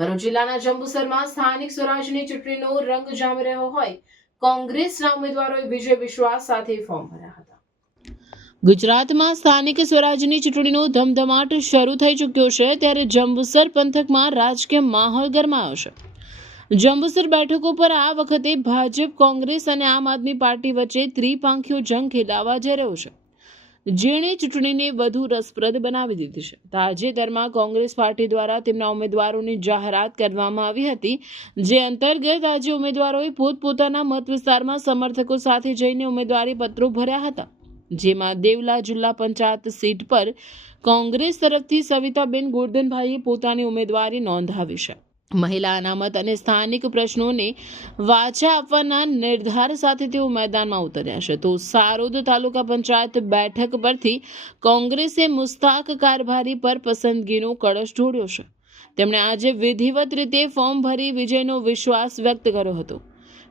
ભરૂચ જિલ્લાના જંબુસરમાં સ્થાનિક સ્વરાજની ચૂંટણીનો રંગ જામી રહ્યો હોય કોંગ્રેસના ઉમેદવારોએ વિજય વિશ્વાસ સાથે ફોર્મ ભર્યા હતા। ગુજરાતમાં સ્થાનિક સ્વરાજની ચૂંટણીનો ધમધમાટ શરૂ થઈ ચૂક્યો છે, ત્યારે જંબુસર પંથકમાં રાજકીય માહોલ ગરમાયો છે। જંબુસર બેઠકો પર આ વખતે ભાજપ, કોંગ્રેસ અને આમ આદમી પાર્ટી વચ્ચે ત્રિપાંખીયો જંગ ખેલાવા જઈ રહ્યો છે, જેણે ચૂંટણીને વધુ રસપ્રદ બનાવી દીધી છે। તાજેતરમાં કોંગ્રેસ પાર્ટી દ્વારા તેમના ઉમેદવારોની જાહેરાત કરવામાં આવી હતી, જે અંતર્ગત આજે ઉમેદવારોએ પોતપોતાના મત વિસ્તારમાં સમર્થકો સાથે જઈને ઉમેદવારી પત્રો ભર્યા હતા, જેમાં દેવલા જિલ્લા પંચાયત સીટ પર કોંગ્રેસ તરફથી સવિતાબેન ગોરધનભાઈએ પોતાની ઉમેદવારી નોંધાવી છે। મહિલા અનામત અને સ્થાનિક પ્રશ્નોને વાચા આપવાના નિર્ધાર સાથે તેઓ મેદાનમાં ઉતર્યા છે, તો સારોદ તાલુકા પંચાયત બેઠક પરથી કોંગ્રેસે મુસ્તાક કારભારી પર પસંદગીનો કળશ ઢોળ્યો છે। તેમણે આજે વિધિવત રીતે ફોર્મ ભરી વિજયનો વિશ્વાસ વ્યક્ત કર્યો હતો।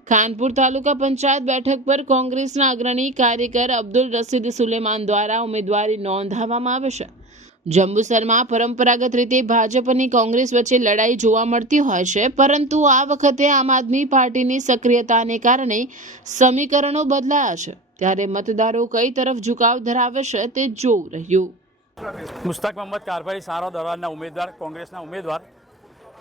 ખાનપુર તાલુકા પંચાયત બેઠક પર કોંગ્રેસના અગ્રણી કાર્યકર અબ્દુલ રસીદ સુલેમાન દ્વારા ઉમેદવારી નોંધાવવામાં આવે છે। જંબુસરમાં પરંપરાગત રીતે ભાજપ અને કોંગ્રેસ વચ્ચે લડાઈ જોવા મળતી હોય છે, પરંતુ આ વખતે આમ આદમી પાર્ટીની સક્રિયતાને કારણે સમીકરણો બદલાયા છે, ત્યારે મતદારો કઈ તરફ ઝુકાવ ધરાવે છે તે જોવું રહ્યું। મુસ્તાક મોહમ્મદ કારભારી સારો દરવાજના ઉમેદવાર, કોંગ્રેસના ઉમેદવાર।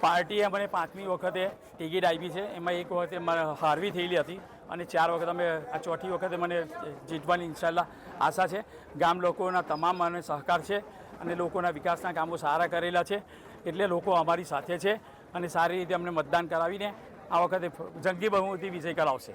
પાર્ટીએ મને 5મી વખતે ટિકિટ આપી છે, એમાં એક વખતે હારવી થયેલી હતી અને 4 વખત અમે આ ચોથી વખતે મને જીતવાની ઇન્શાલ્લાહ આશા છે। ગામ લોકોના તમામ મને સહકાર છે અને લોકોના વિકાસના કામો સારા કરેલા છે, એટલે લોકો અમારી સાથે છે અને સારી રીતે અમને મતદાન કરાવીને આ વખતે જંગી બહુમતી વિજય કરાવશે।